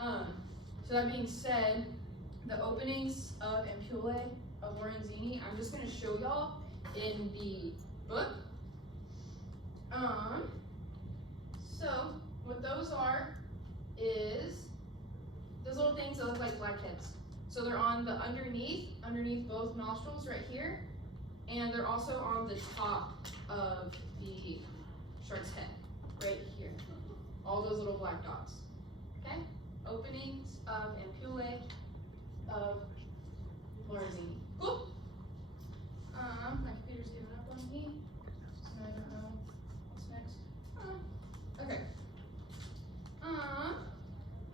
So that being said, the openings of ampullae of Lorenzini, I'm just gonna show y'all in the book. So what those are is those little things that look like blackheads. So they're on the underneath both nostrils right here, and they're also on the top of the shark's head, right here. All those little black dots, okay? Openings of ampullae of Lorenzini. Cool? My computer's giving up on me, so I don't know what's next. Okay.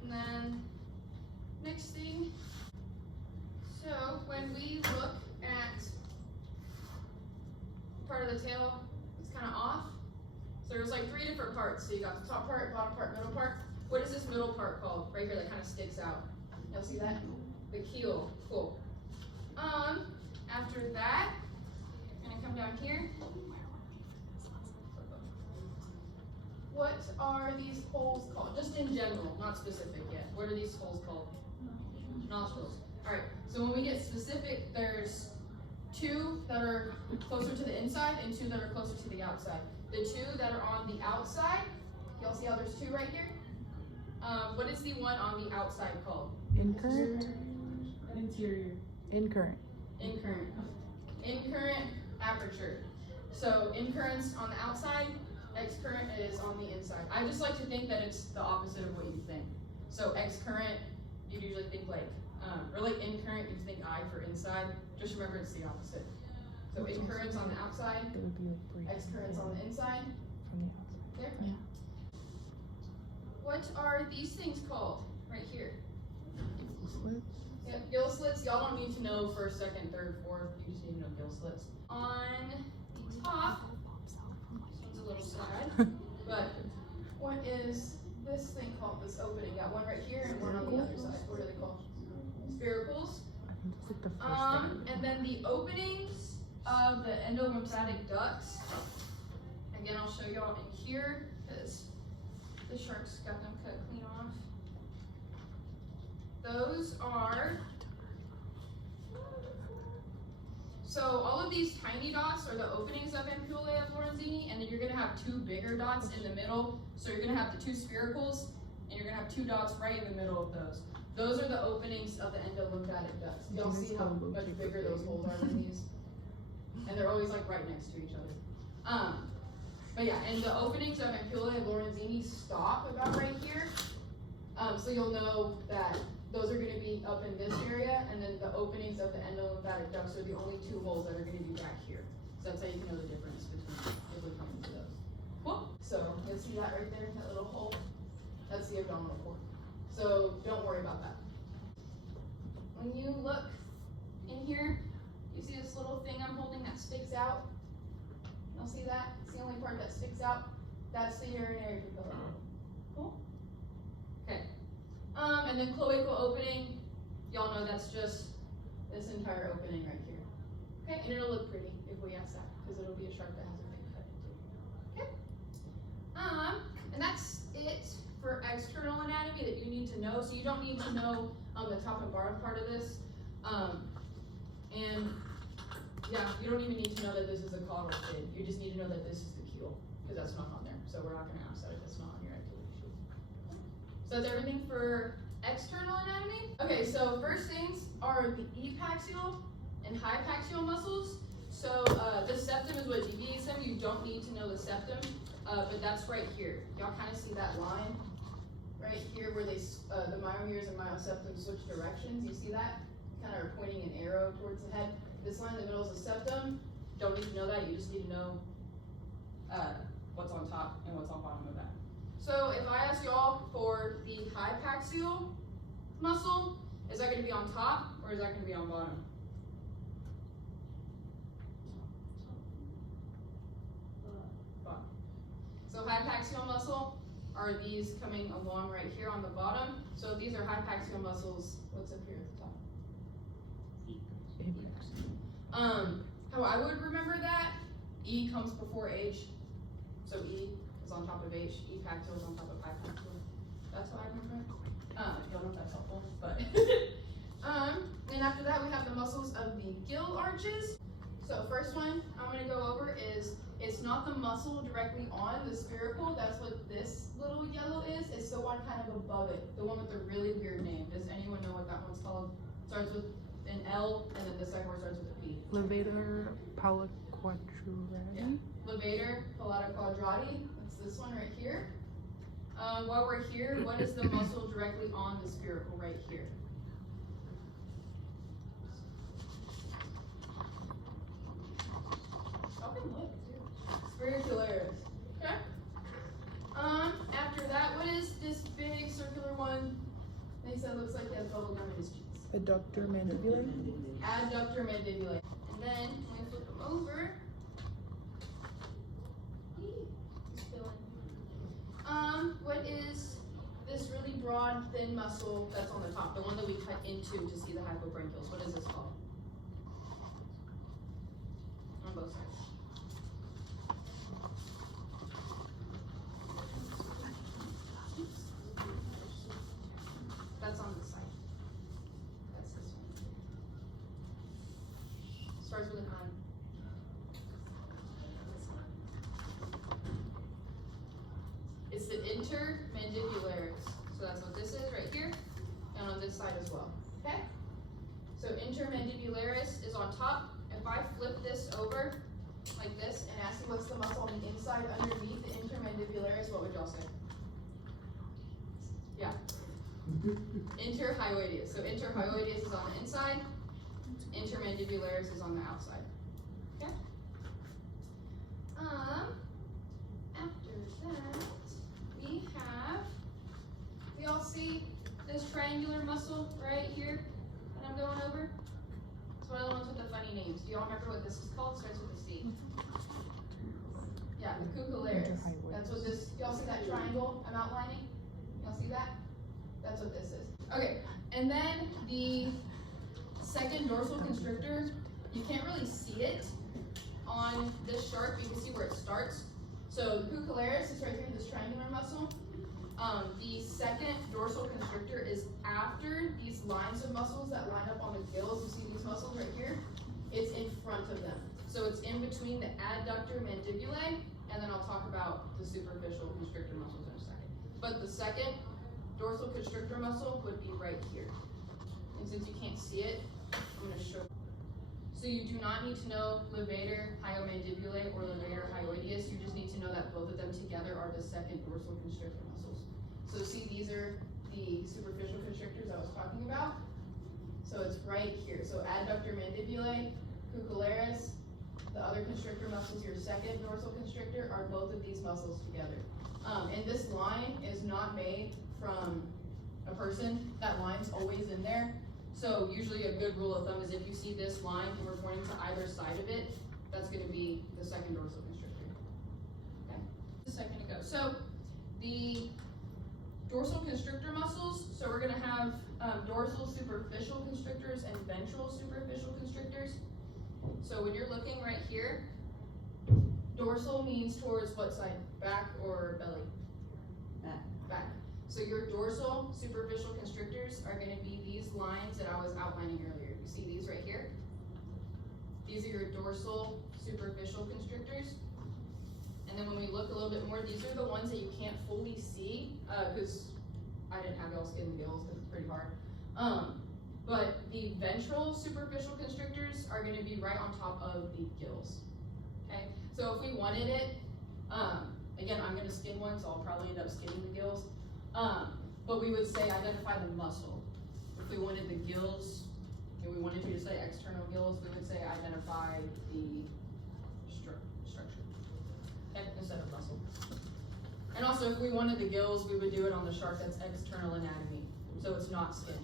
And then next thing, so when we look at part of the tail, it's kind of off. So there's like 3 different parts. So you got the top part, bottom part, middle part. What is this middle part called? Right here that kind of sticks out. Y'all see that? The keel. Cool. After that, I'm gonna come down here. What are these holes called? Just in general, not specific yet. What are these holes called? Nostrils. Alright, so when we get specific, there's 2 that are closer to the inside and 2 that are closer to the outside. The 2 that are on the outside, y'all see how there's 2 right here? What is the one on the outside called? Incurrent. Interior. Incurrent. Incurrent. Incurrent aperture. So incurrent's on the outside, excurrent is on the inside. I just like to think that it's the opposite of what you think. So excurrent, you'd usually think like, or like incurrent, you think I for inside. Just remember it's the opposite. So incurrent's on the outside, It would be like excurrent's on the inside. from the outside. There. Yeah. What are these things called? Right here. Slits. Yep, gill slits. Y'all don't need to know first, second, third, fourth. You just need to know gill slits. On the top, this one's a little sad, but what is this thing called? This opening? Got one right here and one on the other side. What are they called? Spiracles. I think that's like the first thing. And then the openings of the endolymphatic ducts. Again, I'll show y'all in here because the sharks got them cut clean off. Those are, so all of these tiny dots are the openings of ampullae of Lorenzini, and then you're gonna have 2 bigger dots in the middle. So you're gonna have the 2 spiracles, and you're gonna have 2 dots right in the middle of those. Those are the openings of the endolymphatic ducts. Y'all see how much bigger those holes are than these? And they're always like right next to each other. But yeah, and the openings of ampullae of Lorenzini stop about right here. So you'll know that those are gonna be up in this area, and then the openings of the endolymphatic ducts are the only 2 holes that are gonna be back here. So that's how you can know the difference between if we come into those. Cool. So you'll see that right there, that little hole. That's the abdominal cord. So don't worry about that. When you look in here, you see this little thing I'm holding that sticks out? You'll see that? It's the only part that sticks out. That's the urinary papilla. Cool? Okay. And then cloacal opening, y'all know that's just this entire opening right here. Okay, and it'll look pretty if we ask that, because it'll be a shark that has a big cut into it. Okay. And that's it for external anatomy that you need to know. So you don't need to know the top and bottom part of this. And yeah, you don't even need to know that this is a caudal fin. You just need to know that this is the keel, because that's not on there. So we're not going to ask that if it's not on your activity sheet. So that's everything for external anatomy. Okay, so first things are the epaxial and hypaxial muscles. So the septum is what deviates them. You don't need to know the septum, but that's right here. Y'all kind of see that line right here where they the myomeres and myoseptum switch directions. You see that? Kind of are pointing an arrow towards the head. This line in the middle is the septum. Don't need to know that. You just need to know what's on top and what's on bottom of that. So if I ask y'all for the hypaxial muscle, is that going to be on top or is that going to be on bottom? Bottom. So hypaxial muscle are these coming along right here on the bottom. So if these are hypaxial muscles, what's up here at the top? How I would remember that, E comes before H. So E is on top of H, epaxial is on top of hypaxial. That's how I remember it. Don't know if that's helpful, but. And after that, we have the muscles of the gill arches. So first one I'm gonna go over is, it's not the muscle directly on the spherical, that's what this little yellow is. It's the one kind of above it, the one with the really weird name. Does anyone know what that one's called? Starts with an L, and then the second word starts with a P. Levator palaquadrati. Yeah. Levator palata quadrati. That's this one right here. While we're here, what is the muscle directly on the spherical right here? Spiricularis. Okay. After that, what is this big circular one? They said looks like he has bubble gum in his cheeks. Adductor mandibulae. Adductor mandibulae. And then when we flip them over, what is this really broad, thin muscle that's on the top, the one that we cut into to see the hypobranchials? What is this called? On both sides. That's on this side. That's this one. Starts with an I. It's the intermandibularis. So that's what this is right here, and on this side as well. Okay? So intermandibularis is on top. If I flip this over like this and ask you what's the muscle on the inside underneath the intermandibularis, what would y'all say? Yeah. Interhyoideus. So interhyoideus is on the inside, intermandibularis is on the outside. Okay? After that, we have, we all see this triangular muscle right here that I'm going over? It's one of the ones with the funny names. Do y'all remember what this is called? It starts with a C. Yeah, the cucullaris. That's what this, y'all see that triangle I'm outlining? Y'all see that? That's what this is. Okay, and then the second dorsal constrictor, you can't really see it on this chart, but you can see where it starts. So the cucullaris is right here, this triangular muscle. The second dorsal constrictor is after these lines of muscles that line up on the gills. You see these muscles right here? It's in front of them. So it's in between the adductor mandibulae, and then I'll talk about the superficial constrictor muscles in a second. But the second dorsal constrictor muscle would be right here. And since you can't see it, I'm going to show. So you do not need to know levator hyomandibulae or levator hyoideus. You just need to know that both of them together are the second dorsal constrictor muscles. So see, these are the superficial constrictors I was talking about. So it's right here. So adductor mandibulae, cucullaris, the other constrictor muscles, your second dorsal constrictor, are both of these muscles together. And this line is not made from a person. That line's always in there. So usually a good rule of thumb is if you see this line and we're pointing to either side of it, that's going to be the second dorsal constrictor. Okay, a second ago. So the dorsal constrictor muscles, so we're going to have dorsal superficial constrictors and ventral superficial constrictors. So when you're looking right here, dorsal means towards what side? Back or belly? Back. So your dorsal superficial constrictors are going to be these lines that I was outlining earlier. You see these right here? These are your dorsal superficial constrictors. And then when we look a little bit more, these are the ones that you can't fully see because I didn't have y'all skin the gills because it's pretty hard. But the ventral superficial constrictors are going to be right on top of the gills. Okay, so if we wanted it, again, I'm going to skin one, so I'll probably end up skinning the gills. But we would say identify the muscle. If we wanted the gills, and we wanted you to say external gills, we would say identify the structure, okay, instead of muscle. And also, if we wanted the gills, we would do it on the shark that's external anatomy, so it's not skin.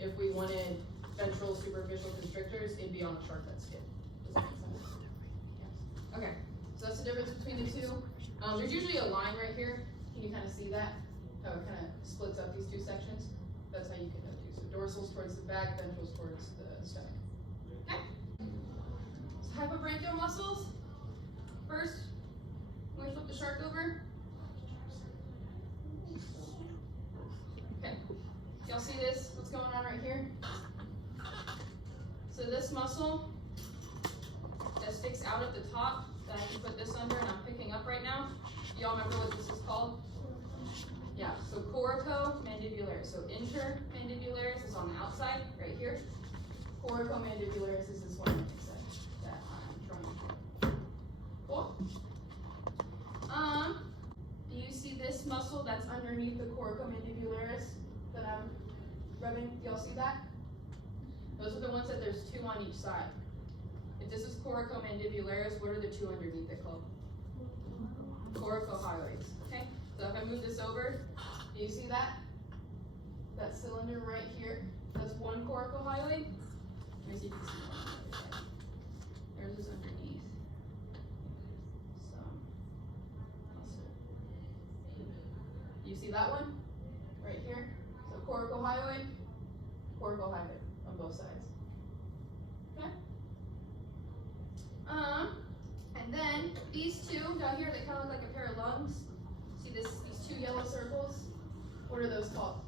If we wanted ventral superficial constrictors, it'd be on the shark that's skin. Does that make sense? Yes. Okay, so that's the difference between the two. There's usually a line right here. Can you kind of see that? How it kind of splits up these two sections? That's how you can know too. So dorsals towards the back, ventrals towards the stomach. Okay? So hypobranchial muscles. First, when we flip the shark over, y'all see this? What's going on right here? So this muscle that sticks out at the top, that I can put this under and I'm picking up right now. Y'all remember what this is called? Yeah, so coracomandibular. So intermandibularis is on the outside, right here. Coracomandibularus is this one that I'm trying to. Cool. Do you see this muscle that's underneath the coracomandibularus that I'm rubbing? Do y'all see that? Those are the ones that there's two on each side. If this is coracomandibularus, what are the two underneath it called? Coracohyoids. Okay? So if I move this over, do you see that? That cylinder right here? That's one coracohyoid. Let me see if you can see one. Theirs is underneath. Some muscle. Do you see that one? Right here? So coracohyoid, coracohyoid on both sides. Okay? And then these two down here, they kind of look like a pair of lungs. See these two yellow circles? What are those called?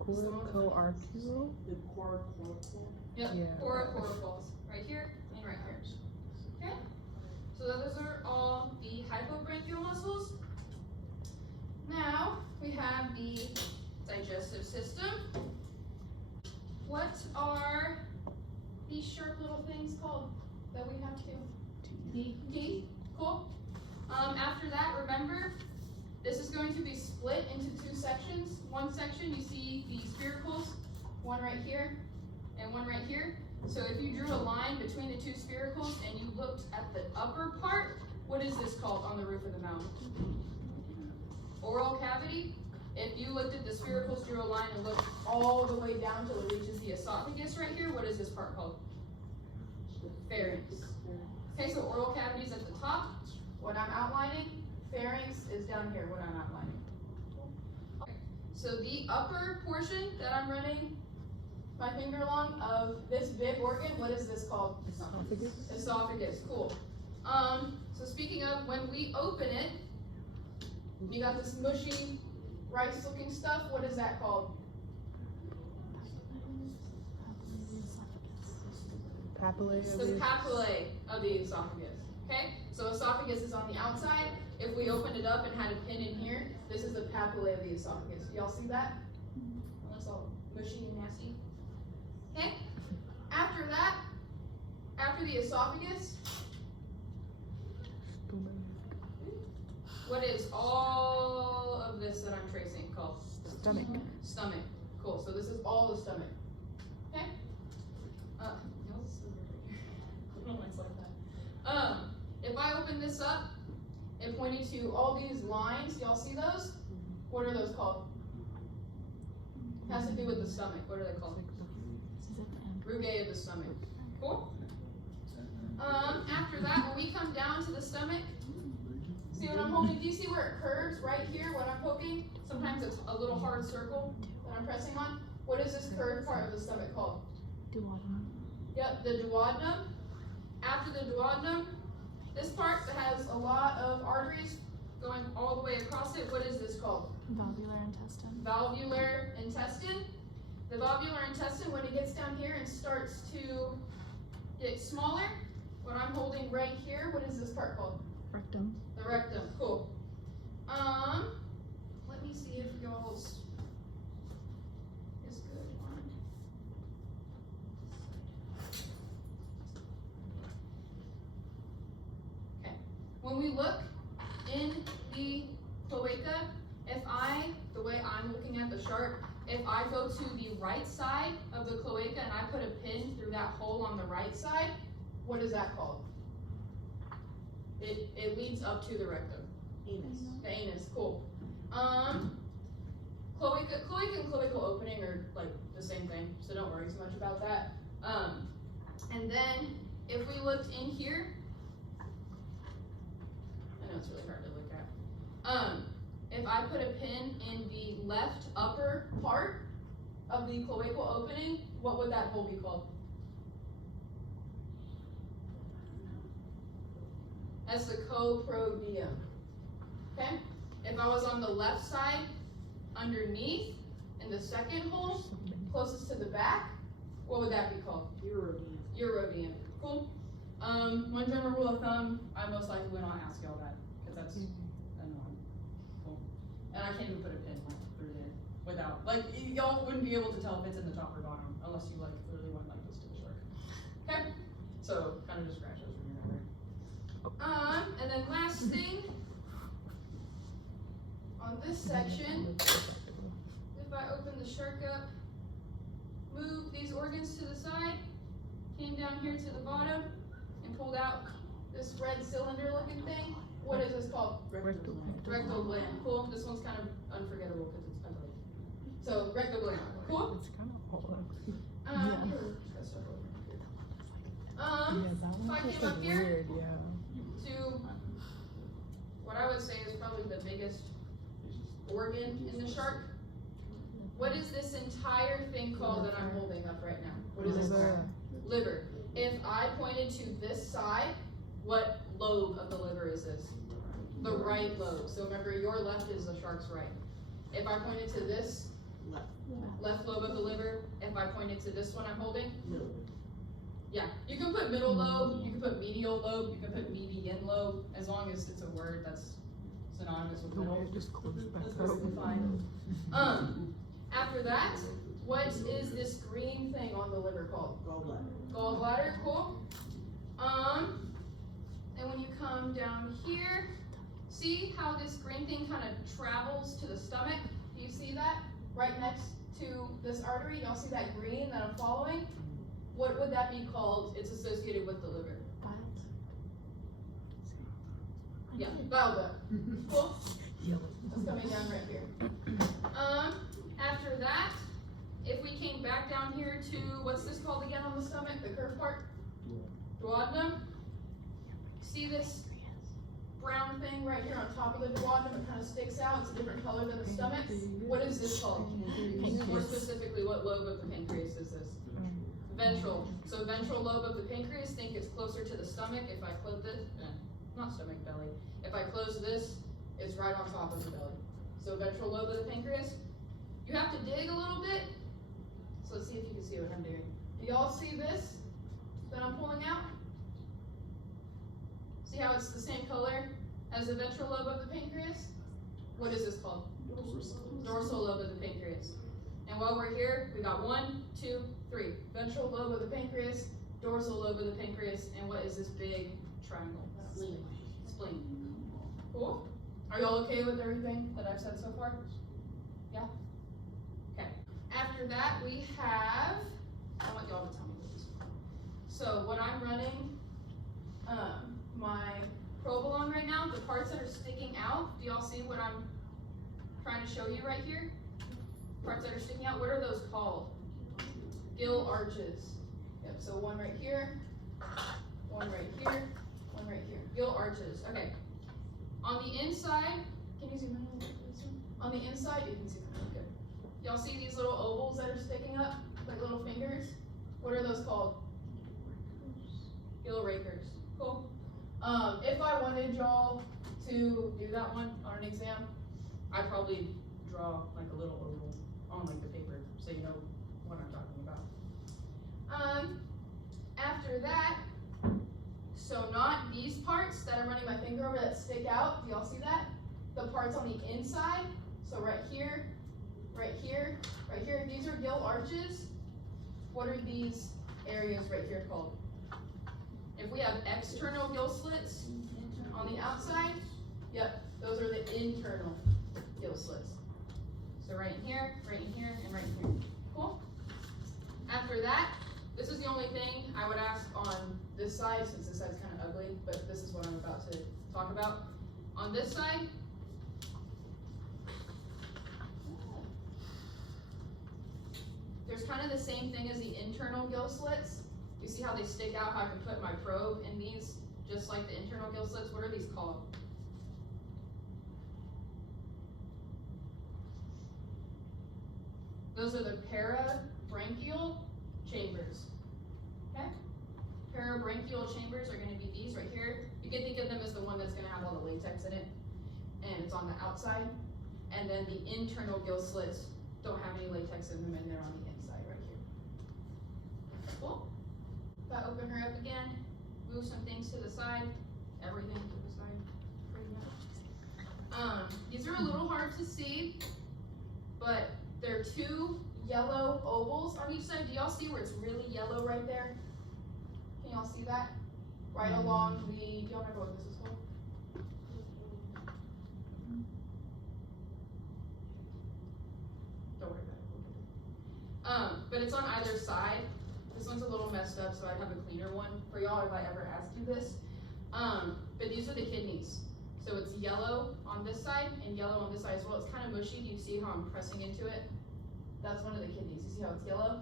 Coracoarticular? The coracoarticular. Yep, Yeah. coracoracols. Right here and right here. Okay? So those are all the hypobranchial muscles. Now we have the digestive system. What are these sharp little things called that we have to? Teeth. Cool. After that, remember, this is going to be split into two sections. One section, you see the spiracles, one right here and one right here. So if you drew a line between the two spiracles and you looked at the upper part, what is this called on the roof of the mouth? Oral cavity. If you looked at the spiracles, drew a line and looked all the way down till it reaches the esophagus right here, what is this part called? Pharynx. Okay, so oral cavity is at the top, what I'm outlining. Pharynx is down here, what I'm outlining. Okay. So the upper portion that I'm running my finger along of this big organ, what is this called? Esophagus. Esophagus, cool. So speaking of, when we open it, you got this mushy, rice-looking stuff. What is that called? Papillae. It's the papillae of the esophagus. Okay? So esophagus is on the outside. If we opened it up and had a pin in here, this is the papillae of the esophagus. Y'all see that? It looks all mushy and nasty. Okay? After that, after the esophagus, what is all of this that I'm tracing called? Stomach. Stomach. Cool. So this is all the stomach. Okay? If I open this up, it pointed to all these lines. Y'all see those? What are those called? It has to do with the stomach. What are they called? Rugae of the stomach. Cool. After that, when we come down to the stomach, see what I'm holding? Do you see where it curves right here when I'm poking? Sometimes it's a little hard circle that I'm pressing on. What is this curved part of the stomach called? Duodenum. Yep, the duodenum. After the duodenum, this part that has a lot of arteries going all the way across it, what is this called? Valvular intestine. Valvular intestine. The valvular intestine, when it gets down here and starts to get smaller, what I'm holding right here, what is this part called? Rectum. The rectum. Cool. Let me see if y'all's is good on. Okay. When we look in the cloaca, the way I'm looking at the chart, if I go to the right side of the cloaca and I put a pin through that hole on the right side, what is that called? It leads up to the rectum. Anus. The anus, cool. Cloaca and cloacal opening are like the same thing, so don't worry too much about that. And then if we looked in here, I know it's really hard to look at. If I put a pin in the left upper part of the cloacal opening, what would that hole be called? That's the coprodium. Okay? If I was on the left side, underneath, and in the second hole, closest to the back, what would that be called? Eurodian. Cool. One general rule of thumb, I most likely will not ask y'all that, because that's annoying. Cool. And I can't even put a pin through there without, like, y'all wouldn't be able to tell if it's in the top or bottom, unless you, like, literally went like this to the shark. Okay? So, kind of just scratch those from your memory. And then last thing, on this section, if I open the shark up, move these organs to the side, came down here to the bottom, and pulled out this red cylinder looking thing. What is this called? Rectal gland. Cool. This one's kind of unforgettable because it's ugly. So, rectal gland. Cool? It's kind of old. So I came up here Weird, to what I would say is probably the biggest organ in the shark. What is this entire thing called that I'm holding up right now? What is this called? Liver. If I pointed to this side, what lobe of the liver is this? The right lobe. So remember, your left is the shark's right. If I pointed to this left lobe of the liver, if I pointed to this one I'm holding, yeah, you can put middle lobe, you can put medial lobe, you can put median lobe, as long as it's a word that's synonymous with middle. Just close back That's up. perfectly fine. After that, what is this green thing on the liver called? Gallbladder, cool. And when you come down here, see how this green thing kind of travels to the stomach? Do you see that? Right next to this artery, y'all see that green that I'm following? What would that be called? It's associated with the liver. Yeah, bile duct. Cool. That's coming down right here. After that, if we came back down here to, what's this called again on the stomach, the curved part? Duodenum. See this brown thing right here on top of the duodenum? It kind of sticks out. It's a different color than the stomach. What is this called? More specifically, what lobe of the pancreas is this? Ventral. So ventral lobe of the pancreas, think it's closer to the stomach. If I close this, not stomach, belly. If I close this, it's right on top of the belly. So ventral lobe of the pancreas. You have to dig a little bit. So let's see if you can see what I'm doing. Do y'all see this that I'm pulling out? See how it's the same color as the ventral lobe of the pancreas? What is this called? Dorsal lobe of the pancreas. And while we're here, we got 1, 2, 3. Ventral lobe of the pancreas, dorsal lobe of the pancreas, and what is this big triangle? Spleen. Cool? Are y'all okay with everything that I've said so far? Yeah? Okay. After that, we have, I want y'all to tell me what this is. So when I'm running my provolone right now, the parts that are sticking out, do y'all see what I'm trying to show you right here? Parts that are sticking out, what are those called? Gill arches. Yep, so one right here, one right here, one right here. Gill arches. Okay. On the inside, can you zoom in a little bit? On the inside, you can see them. Good. Y'all see these little ovals that are sticking up, like little fingers? What are those called? Gill rakers. Cool. If I wanted y'all to do that one on an exam, I'd probably draw like a little oval on like the paper so you know what I'm talking about. After that, so not these parts that I'm running my finger over that stick out, do y'all see that? The parts on the inside, so right here, right here, right here, these are gill arches. What are these areas right here called? If we have external gill slits on the outside, yep, those are the internal gill slits. So right in here, and right in here. Cool? After that, this is the only thing I would ask on this side, since this side's kind of ugly, but this is what I'm about to talk about. On this side, there's kind of the same thing as the internal gill slits. You see how they stick out, how I can put my probe in these, just like the internal gill slits? What are these called? Those are the parabranchial chambers. Okay? Parabranchial chambers are going to be these right here. You can think of them as the one that's going to have all the latex in it, and it's on the outside. And then the internal gill slits don't have any latex in them and they're on the inside right here. Cool. If I open her up again, move some things to the side, everything to the side, pretty much. These are a little hard to see, but they're two yellow ovals on each side. Do y'all see where it's really yellow right there? Can y'all see that? Right along the, do y'all remember what this is called? Don't worry about it. But it's on either side. This one's a little messed up, so I'd have a cleaner one for y'all if I ever asked you this. But these are the kidneys. So it's yellow on this side and yellow on this side as well. It's kind of mushy. Do you see how I'm pressing into it? That's one of the kidneys. You see how it's yellow?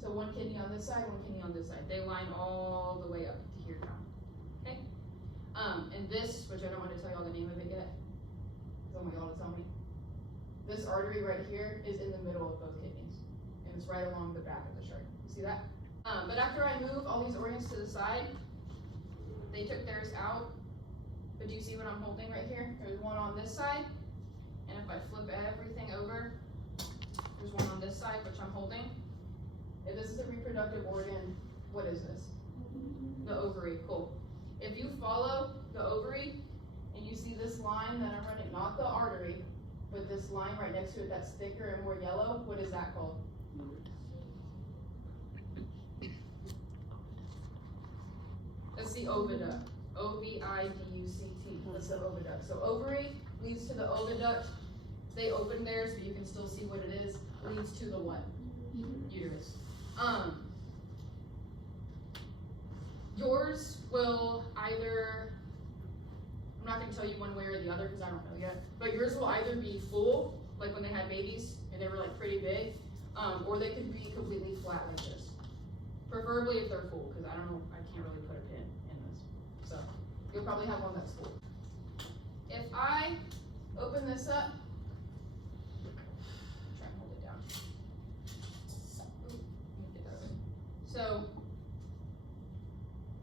So one kidney on this side, one kidney on this side. They line all the way up to here now. Okay? And this, which I don't want to tell y'all the name of it yet, because I want y'all to tell me. This artery right here is in the middle of both kidneys. And it's right along the back of the shark. You see that? But after I move all these organs to the side, they took theirs out. But do you see what I'm holding right here? There's one on this side. And if I flip everything over, there's one on this side, which I'm holding. If this is a reproductive organ, what is this? The ovary, cool. If you follow the ovary and you see this line that I'm running, not the artery, but this line right next to it that's thicker and more yellow, what is that called? That's the oviduct. O-V-I-D-U-C-T. That's the oviduct. So ovary leads to the oviduct. They open theirs, but you can still see what it is. Leads to the what? Uterus. Yours will either, I'm not going to tell you one way or the other because I don't know yet, but yours will either be full, like when they had babies and they were like pretty big, or they could be completely flat like this. Preferably if they're full, because I don't know, I can't really put a pin in this. So you'll probably have one that's full. If I open this up, try and hold it down. Ooh, let me get that away. So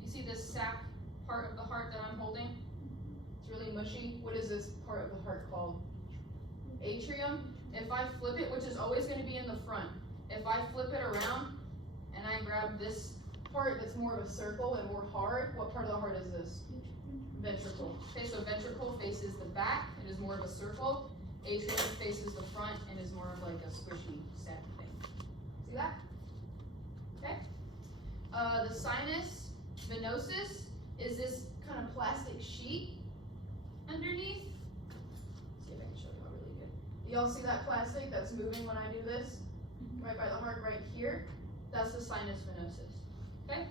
you see this sac part of the heart that I'm holding? It's really mushy. What is this part of the heart called? Atrium. If I flip it, which is always going to be in the front, if I flip it around and I grab this part that's more of a circle and more hard, what part of the heart is this? Ventricle. Okay, so ventricle faces the back, it is more of a circle. Atrium faces the front and is more of like a squishy sac thing. See that? Okay. The sinus venosus is this kind of plastic sheet underneath. Let's see if I can show you all really good. Y'all see that plastic that's moving when I do this? Right by the heart right here? That's the sinus venosus. Okay?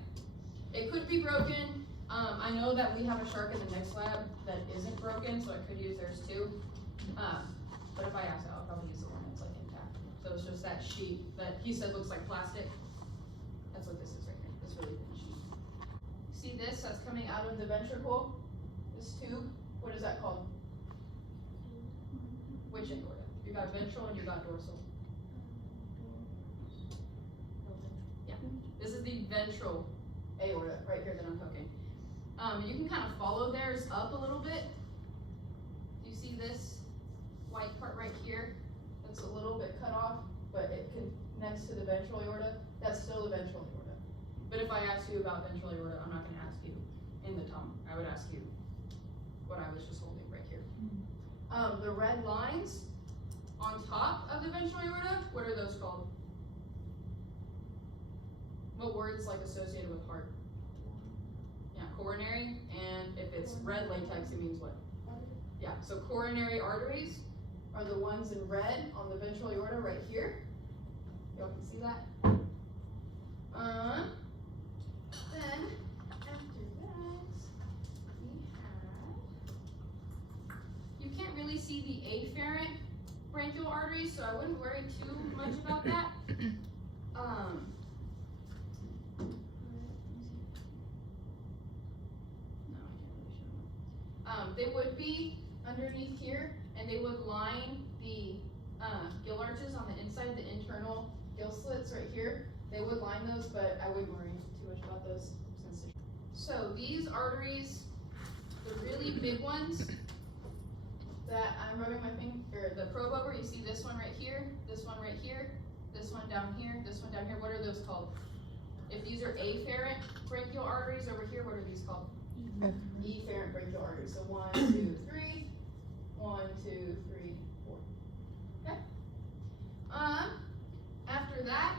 It could be broken. I know that we have a shark in the next lab that isn't broken, so I could use theirs too. But if I ask that, I'll probably use the one that's like intact. So it's just that sheet that he said looks like plastic. That's what this is right here. This really thin sheet. See this that's coming out of the ventricle? This tube? What is that called? Which aorta? You got ventral and you got dorsal. Yeah. This is the ventral aorta right here that I'm hooking. You can kind of follow theirs up a little bit. Do you see this white part right here? That's a little bit cut off, but it connects to the ventral aorta. That's still the ventral aorta. But if I ask you about ventral aorta, I'm not going to ask you in the tongue. I would ask you what I was just holding right here. The red lines on top of the ventral aorta, what are those called? What word's like associated with heart? Yeah, coronary, and if it's red latex, it means what? Yeah, so coronary arteries are the ones in red on the ventral aorta right here. Y'all can see that? Then, after that, we have, you can't really see the afferent branchial arteries, so I wouldn't worry too much about that. They would be underneath here, and they would line the gill arches on the inside, the internal gill slits right here. They would line those, but I wouldn't worry too much about those. So these arteries, the really big ones that I'm rubbing my finger, or the probe over, you see this one right here, this this one right here, this one down here, this one down here. What are those called? If these are afferent brachial arteries over here, what are these called? Efferent brachial arteries. So 1, 2, 3. 1, 2, 3, 4. Okay. After that,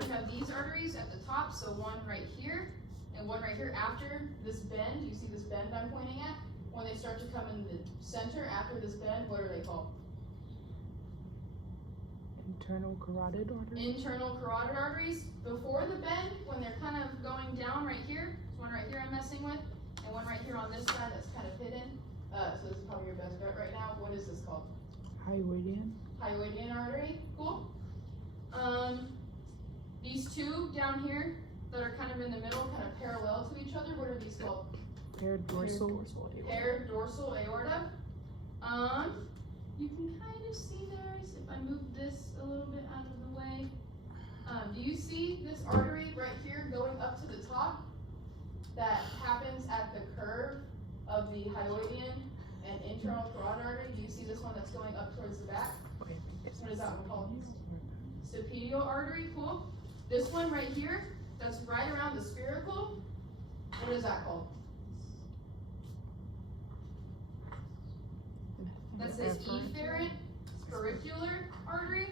we have these arteries at the top. So one right here and one right here. After this bend, you see this bend I'm pointing at? When they start to come in the center after this bend, what are they called? Internal carotid artery. Internal carotid arteries. Before the bend, when they're kind of going down right here, there's one right here I'm messing with, and one right here on this side that's kind of hidden. So this is probably your best bet right now. What is this called? Hyoidian. Hyoidian artery. Cool. These two down here that are kind of in the middle, kind of parallel to each other, what are these called? Paired dorsal. Paired dorsal aorta. You can kind of see there, if I move this a little bit out of the way. Do you see this artery right here going up to the top? That happens at the curve of the hyoidian and internal carotid artery. Do you see this one that's going up towards the back? What is that one called? Stapedial artery. Cool. This one right here, that's right around the spiracle. What is that called? That's this efferent spiracular artery.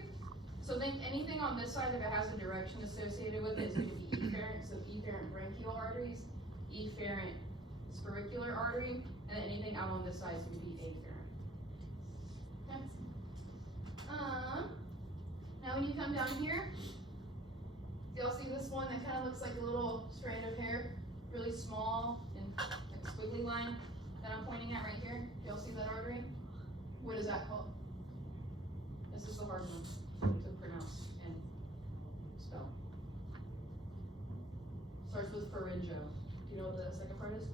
So think anything on this side, if it has a direction associated with it, is going to be efferent. So efferent brachial arteries, efferent spiracular artery, and then anything out on this side is going to be afferent. Okay. Now when you come down here, y'all see this one that kind of looks like a little strand of hair, really small and like squiggly line that I'm pointing at right here. Y'all see that artery? What is that called? This is the hard one to pronounce and spell. Starts with pharyngeo. Do you know what the second part is?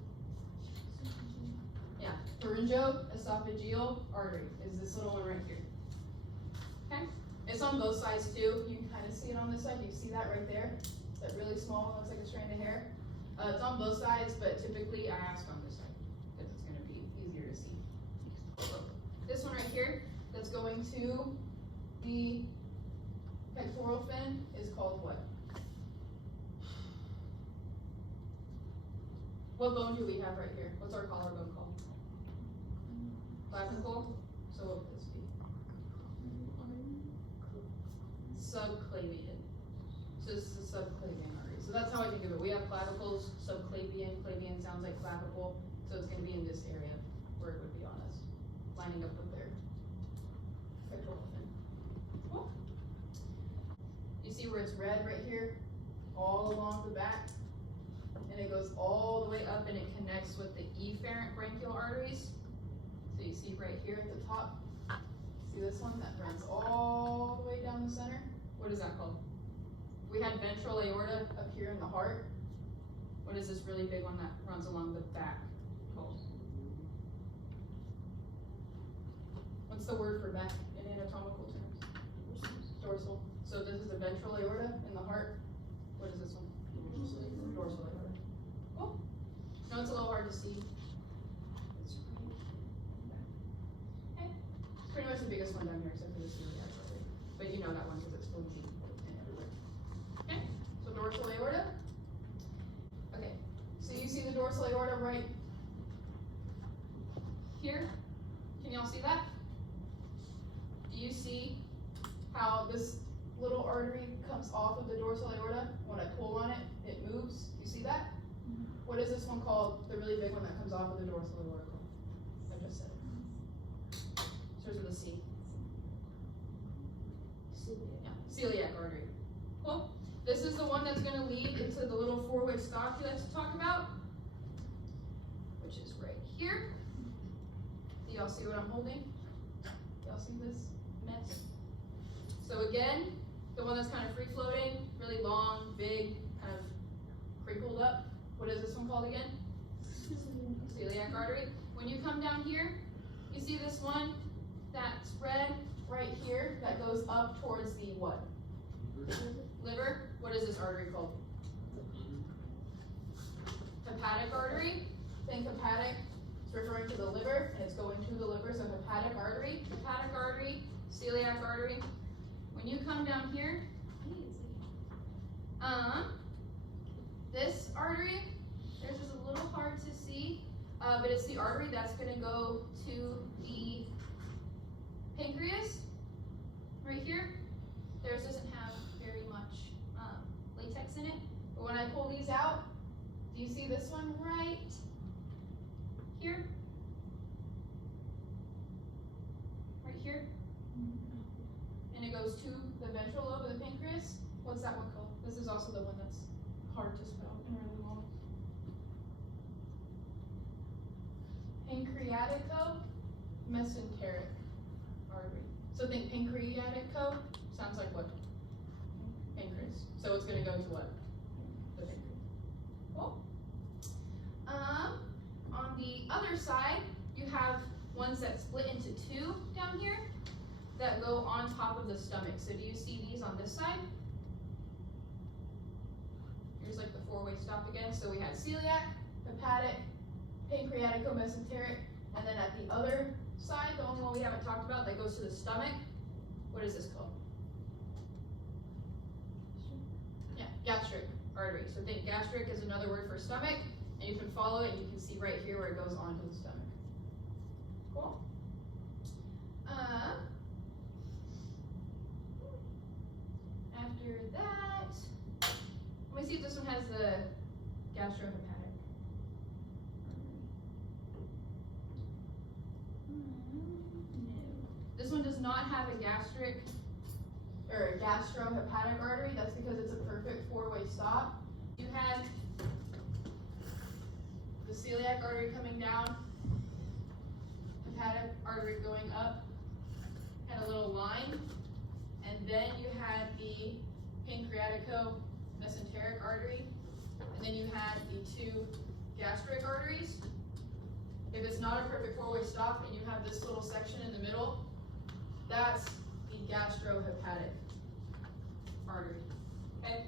Yeah, pharyngoesophageal artery is this little one right here. Okay? It's on both sides too. You can kind of see it on this side. You see that right there? That really small one looks like a strand of hair. It's on both sides, but typically I ask on this side because it's going to be easier to see. So, this one right here that's going to the pectoral fin is called what? What bone do we have right here? What's our collarbone called? Clavicle? So what would this be? Subclavian. So this is a subclavian artery. So that's how I think of it. We have clavicles, subclavian. Clavian sounds like clavicle. So it's going to be in this area where it would be on us, lining up with their pectoral fin. Cool. You see where it's red right here? All along the back. And it goes all the way up and it connects with the efferent brachial arteries. So you see right here at the top, see this one that runs all the way down the center? What is that called? We had ventral aorta up here in the heart. What is this really big one that runs along the back called? What's the word for back in anatomical terms? Dorsal. So this is the ventral aorta in the heart. What is this one? Dorsal aorta. Cool. No, it's a little hard to see. Okay. It's pretty much the biggest one down here except for the celiac artery. But you know that one because it's flimsy and everywhere. Okay. So dorsal aorta. Okay. So you see the dorsal aorta right here? Can y'all see that? Do you see how this little artery comes off of the dorsal aorta? When I pull on it, it moves. You see that? What is this one called? The really big one that comes off of the dorsal aorta. I just said it. Starts with a C. Yeah, celiac artery. Cool. This is the one that's going to lead into the little four-way stalk you like to talk about, which is right here. Do y'all see what I'm holding? Y'all see this mess? So again, the one that's kind of free-floating, really long, big, kind of crinkled up. What is this one called again? Celiac artery. When you come down here, you see this one that's red right here that goes up towards the what? Liver. What is this artery called? Hepatic artery. Think hepatic. It's referring to the liver, and it's going to the liver. So hepatic artery. Hepatic artery when you come down here, this artery, there's just a little hard to see, but it's the artery that's gonna go to the pancreas, right here. Theirs doesn't have very much latex in it, but when I pull these out, do you see this one right here? Right here? And it goes to the ventral lobe of the pancreas. What's that one called? This is also the one that's hard to spell and really long. Pancreatico-mesenteric artery. So think pancreatico sounds like what? Pancreas. So it's going to go to what? The pancreas. Cool. On the other side, you have ones that split into two down here that go on top of the stomach. So do you see these on this side? Here's like the four-way stop again. So we had celiac, hepatic, pancreatico-mesenteric, and then at the other side, the only one we haven't talked about that goes to the stomach, what is this called? Yeah, gastric artery. So think gastric is another word for stomach, and you can follow it and you can see right here where it goes onto the stomach. Cool. After that, let me see if this one has the gastrohepatic. No. This one does not have a gastric or a gastrohepatic artery. That's because it's a perfect four-way stop. You had the celiac artery coming down, hepatic artery going up, had a little line, and then you had the pancreatico-mesenteric artery, and then you had the two gastric arteries. If it's not a perfect four-way stop and you have this little section in the middle, that's the gastrohepatic artery. Okay?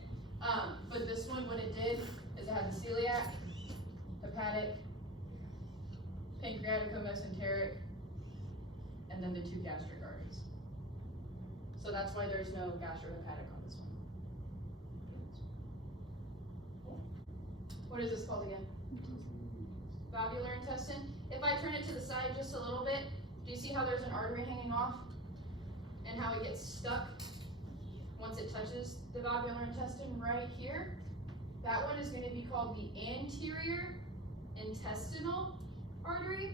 But this one, what it did is it had the celiac, hepatic, pancreatico-mesenteric, and then the two gastric arteries. So that's why there's no gastrohepatic on this one. What is this called again? Valvular intestine. If I turn it to the side just a little bit, do you see how there's an artery hanging off? And how it gets stuck once it touches the valvular intestine right here? That one is going to be called the anterior intestinal artery.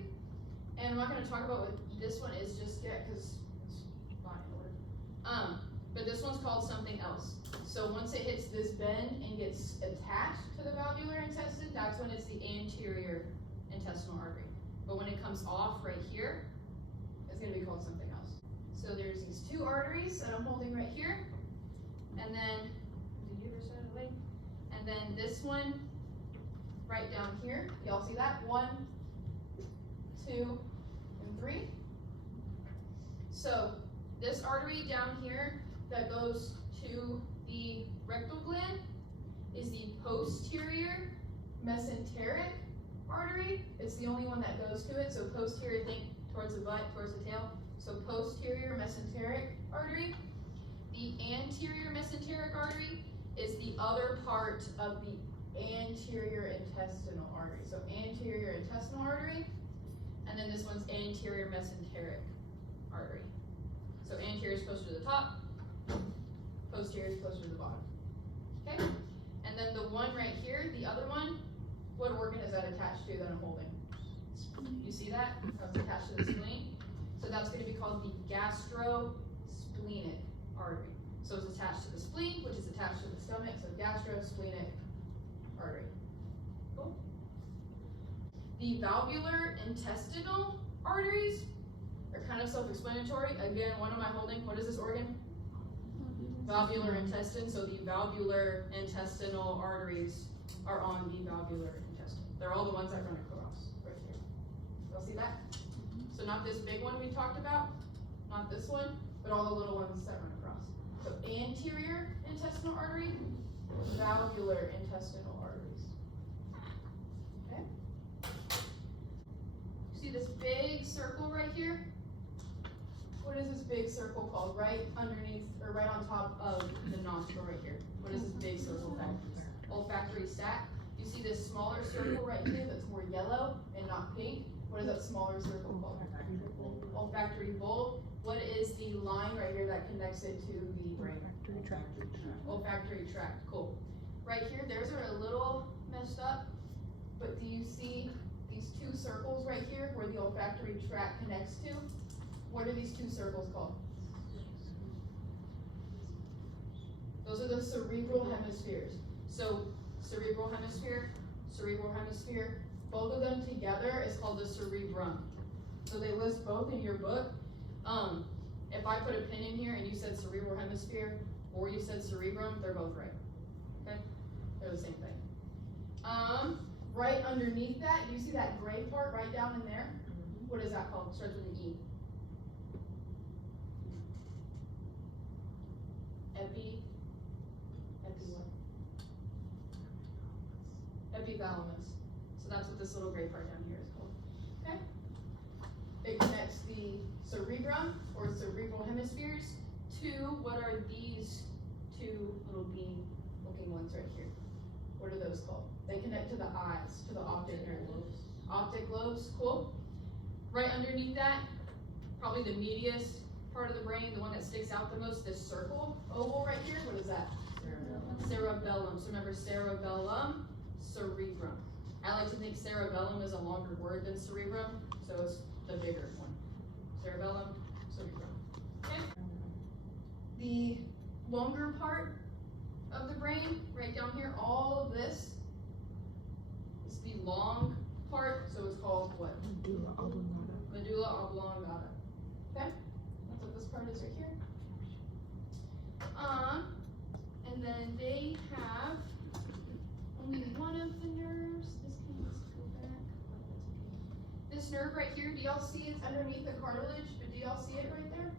And I'm not going to talk about what this one is just yet because it's fine in order. But this one's called something else. So once it hits this bend and gets attached to the valvular intestine, that's when it's the anterior intestinal artery. But when it comes off right here, it's going to be called something else. So there's these two arteries that I'm holding right here, and then the other side of the leg, and then this one right down here. Y'all see that? 1, 2, and 3. So this artery down here that goes to the rectal gland is the posterior mesenteric artery. It's the only one that goes to it. So posterior, think towards the butt, towards the tail. So posterior mesenteric artery. The anterior mesenteric artery is the other part of the anterior intestinal artery. So anterior intestinal artery, and then this one's anterior mesenteric artery. So anterior is closer to the top, posterior is closer to the bottom. Okay? And then the one right here, the other one, what organ is that attached to that I'm holding? You see that? That's attached to the spleen. So that's going to be called the gastrosplenic artery. So it's attached to the spleen, which is attached to the stomach. So gastrosplenic artery. Cool. The valvular intestinal arteries are kind of self-explanatory. Again, what am I holding? What is this organ? Valvular intestine. So the valvular intestinal arteries are on the valvular intestine. They're all the ones that run across right here. Y'all see that? So not this big one we talked about, not this one, but all the little ones that run across. So anterior intestinal artery, valvular intestinal arteries. Okay? See this big circle right here? What is this big circle called right underneath, or right on top of the nostril right here? What is this big circle called? Olfactory sac. You see this smaller circle right here that's more yellow and not pink? What is that smaller circle called? Olfactory bulb. What is the line right here that connects it to the brain? Olfactory tract. Cool. Right here, theirs are a little messed up, but do you see these two circles right here where the olfactory tract connects to? What are these two circles called? Those are the cerebral hemispheres. So cerebral hemisphere, both of them together is called the cerebrum. So they list both in your book. If I put a pin in here and you said cerebral hemisphere or you said cerebrum, they're both right. Okay? They're the same thing. Right underneath that, you see that gray part right down in there? What is that called? Starts with an E. Epithalamus. So that's what this little gray part down here is called. Okay? It connects the cerebrum or cerebral hemispheres to what are these two little bean looking ones right here? What are those called? They connect to the eyes, to the optic nerve. Optic lobes, cool. Right underneath that, probably the meatiest part of the brain, the one that sticks out the most, this circle oval right here, what is that? Cerebellum. So remember cerebellum, cerebrum. I like to think cerebellum is a longer word than cerebrum, so it's the bigger one. Cerebellum, cerebrum. Okay. The longer part of the brain, right down here, all of this is the long part, so it's called what? Medulla oblongata. Medulla oblongata. Okay? That's what this part is right here. And then they have only one of the nerves. Let's go back. This nerve right here, do y'all see it's underneath the cartilage, but do y'all see it right there?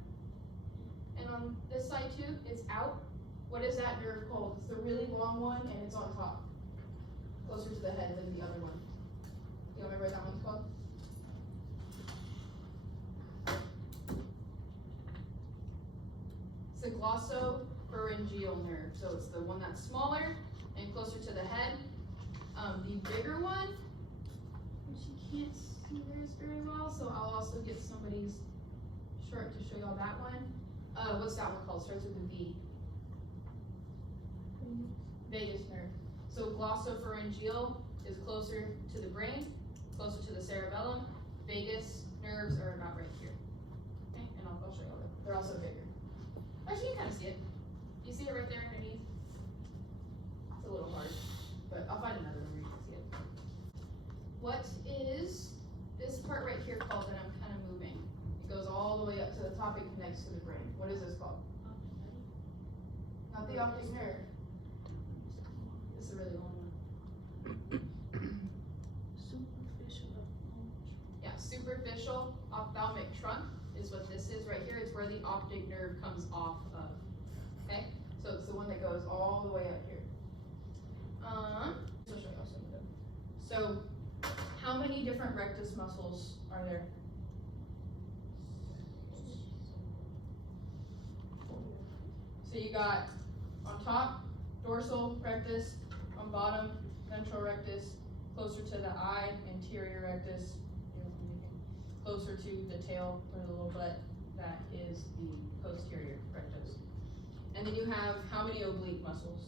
And on this side too, it's out. What is that nerve called? It's the really long one and it's on top. Closer to the head than the other one. Do y'all remember what that one's called? It's the glossopharyngeal nerve. So it's the one that's smaller and closer to the head. The bigger one, which you can't see this very well, so I'll also get somebody's chart to show y'all that one. What's that one called? Starts with a V. Vagus nerve. So glossopharyngeal is closer to the brain, closer to the cerebellum. Vagus nerves are about right here. Okay, and I'll show y'all that. They're also bigger. Actually, you kind of see it. You see it right there underneath? It's a little hard, but I'll find another one where you can see it. What is this part right here called that I'm kind of moving? It goes all the way up to the top and connects to the brain. What is this called? Not the optic nerve. It's a really long one. Yeah, superficial ophthalmic trunk is what this is right here. It's where the optic nerve comes off of. Okay? So it's the one that goes all the way up here. I'll show y'all some of them. So how many different rectus muscles are there? So you got on top, dorsal rectus, on bottom, ventral rectus, closer to the eye, anterior rectus, closer to the tail or the little butt, that is the posterior rectus. And then you have how many oblique muscles?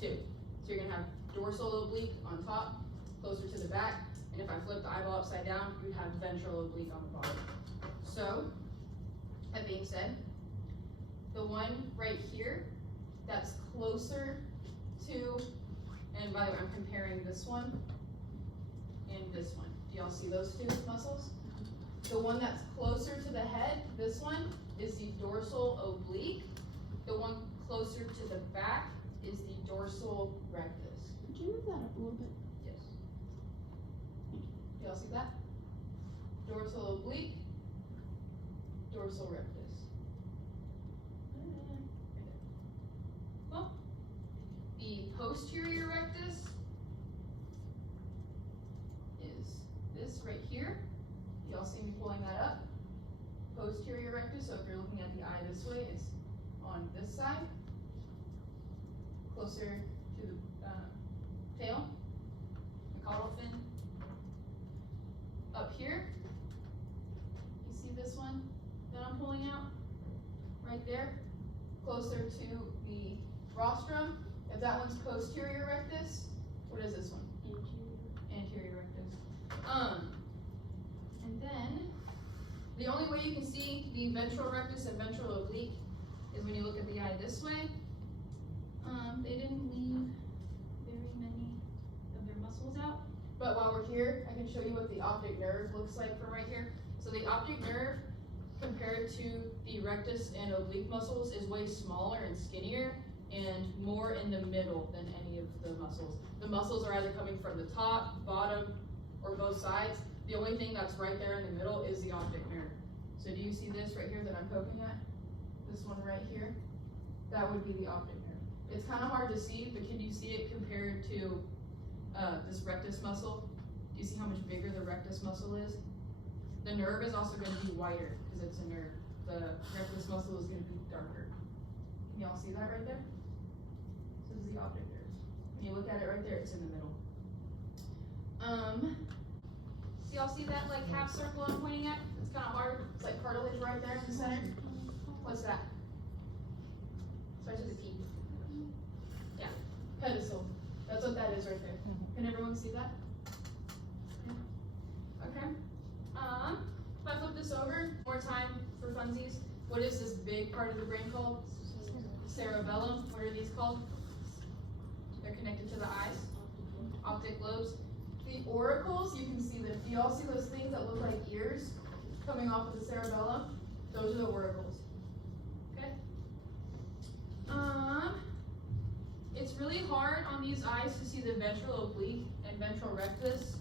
2. So you're gonna have dorsal oblique on top, closer to the back, and if I flip the eyeball upside down, you'd have ventral oblique on the bottom. So, that being said, the one right here that's closer to, and by the way, I'm comparing this one and this one. Do y'all see those two muscles? The one that's closer to the head, this one, is the dorsal oblique. The one closer to the back is the dorsal rectus. Could you move that up a little bit? Yes. Do y'all see that? Dorsal oblique, dorsal rectus. Well, the posterior rectus is this right here. Y'all see me pulling that up? posterior rectus, so if you're looking at the eye this way, it's on this side, closer to the tail, the caudal fin. Up here, you see this one that I'm pulling out? Right there, closer to the rostrum. If that one's posterior rectus, what is this one? Anterior rectus. And then, the only way you can see the ventral rectus and ventral oblique is when you look at the eye this way. They didn't leave very many of their muscles out. But while we're here, I can show you what the optic nerve looks like from right here. So the optic nerve, compared to the rectus and oblique muscles, is way smaller and skinnier and more in the middle than any of the muscles. The muscles are either coming from the top, bottom, or both sides. The only thing that's right there in the middle is the optic nerve. So do you see this right here that I'm poking at? This one right here? That would be the optic nerve. It's kind of hard to see, but can you see it compared to this rectus muscle? Do you see how much bigger the rectus muscle is? The nerve is also going to be wider because it's a nerve. The rectus muscle is going to be darker. Can y'all see that right there? This is the optic nerve. When you look at it right there, it's in the middle. So y'all see that like half circle I'm pointing at? It's kind of hard. It's like cartilage right there in the center. What's that? Starts with a P. Yeah, pedicel. That's what that is right there. Can everyone see that? Yeah. Okay. If I flip this over, more time for funsies. What is this big part of the brain called? Cerebellum. What are these called? They're connected to the eyes. Optic lobes. The auricles, you can see them. Do y'all see those things that look like ears coming off of the cerebellum? Those are the auricles. Okay. It's really hard on these eyes to see the ventral oblique and ventral rectus.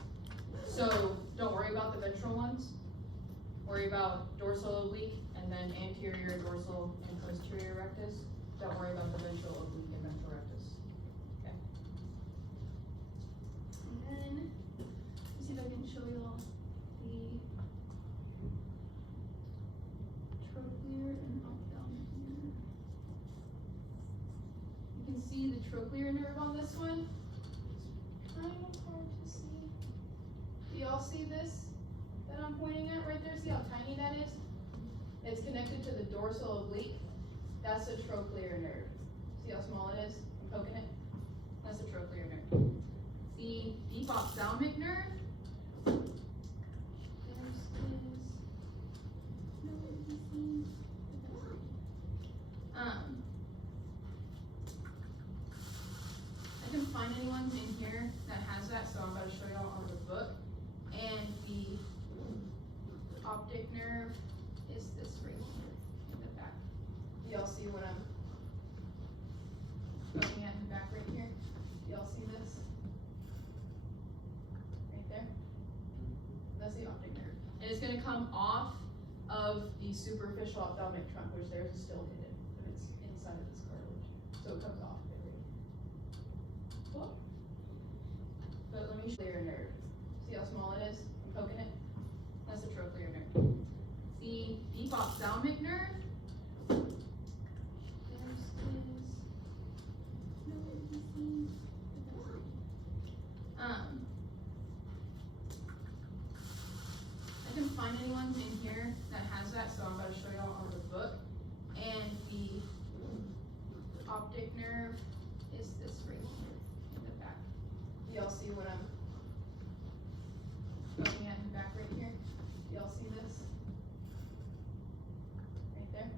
So don't worry about the ventral ones. Worry about dorsal oblique and then anterior, dorsal, and posterior rectus. Don't worry about the ventral oblique and ventral rectus. Okay. And then, let's see if I can show you all the trochlear and ophthalmic nerve. You can see the trochlear nerve on this one. It's kind of hard to see. Do y'all see this that I'm pointing at right there? See how tiny that is? It's connected to the dorsal oblique. That's the trochlear nerve. See how small it is? I'm poking it. That's the trochlear nerve. The deep ophthalmic nerve. There's this. I couldn't find anyone in here that has that, so I'm about to show y'all on the book. And the optic nerve is this right here in the back. Y'all see what I'm looking at in the back right here? Y'all see this? Right there? That's the optic nerve. And it's going to come off of the superficial ophthalmic trunk, which theirs is still hidden, but it's inside of this cartilage. So it comes off there. Cool. But let me show you your nerve. See how small it is? I'm poking it. That's the trochlear nerve. The deep ophthalmic nerve. There's this. I couldn't find anyone in here that has that, so I'm about to show y'all on the book. And the optic nerve is this right here in the back. Y'all see what I'm looking at in the back right here? Y'all see this? Right there?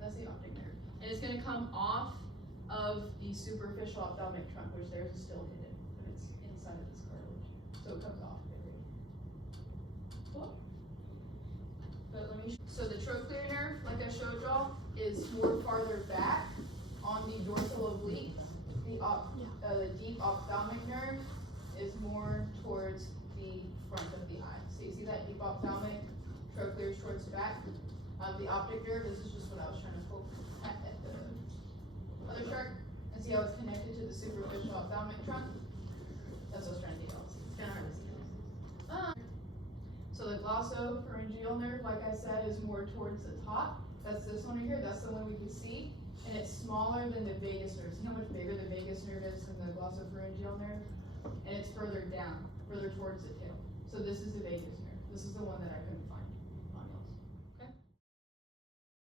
That's the optic nerve. And it's going to come off of the superficial ophthalmic trunk, which theirs is still hidden, but it's inside of this cartilage. So it comes off there. Cool. But let me so the trochlear nerve, like I showed y'all, is more farther back on the dorsal oblique. The deep ophthalmic nerve is more towards the front of the eye. So you see that deep ophthalmic, trochlear towards the back. The optic nerve, this is just what I was trying to pull at the other chart. And see how it's connected to the superficial ophthalmic trunk? That's what I was trying to get y'all to see. It's kind of hard to see. So the glossopharyngeal nerve, like I said, is more towards the top. That's this one right here. That's the one we can see. And it's smaller than the vagus nerve. See how much bigger the vagus nerve is than the glossopharyngeal nerve? And it's further down, further towards the tail. So this is the vagus nerve. This is the one that I